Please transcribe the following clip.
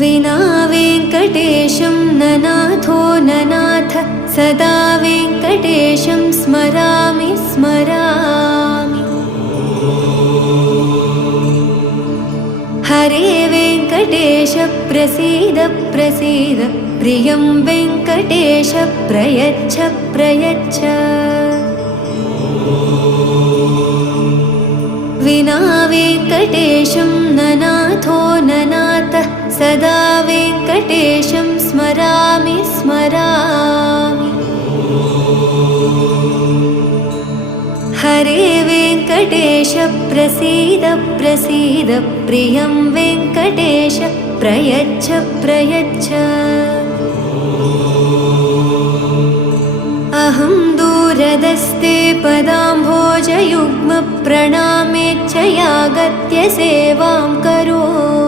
विना वेङ्कटेशं ननाथो ननाथ सदा वेङ्कटेशं स्मरामि स्मरामि। हरे वेङ्कटेश प्रसीद प्रसीद प्रियं वेङ्कटेश प्रयच्छ प्रयच्छ। विना वेङ्कटेशं ननाथो ननाथ सदा वेङ्कटेशं स्मरामि स्मरामि। हरे वेङ्कटेश प्रसीद प्रसीद प्रियं वेङ्कटेश प्रयच्छ प्रयच्छ। अहं दूरदस्ते पदाम्भोजयुग्म प्रणामेच्छयागत्य सेवां करोमि।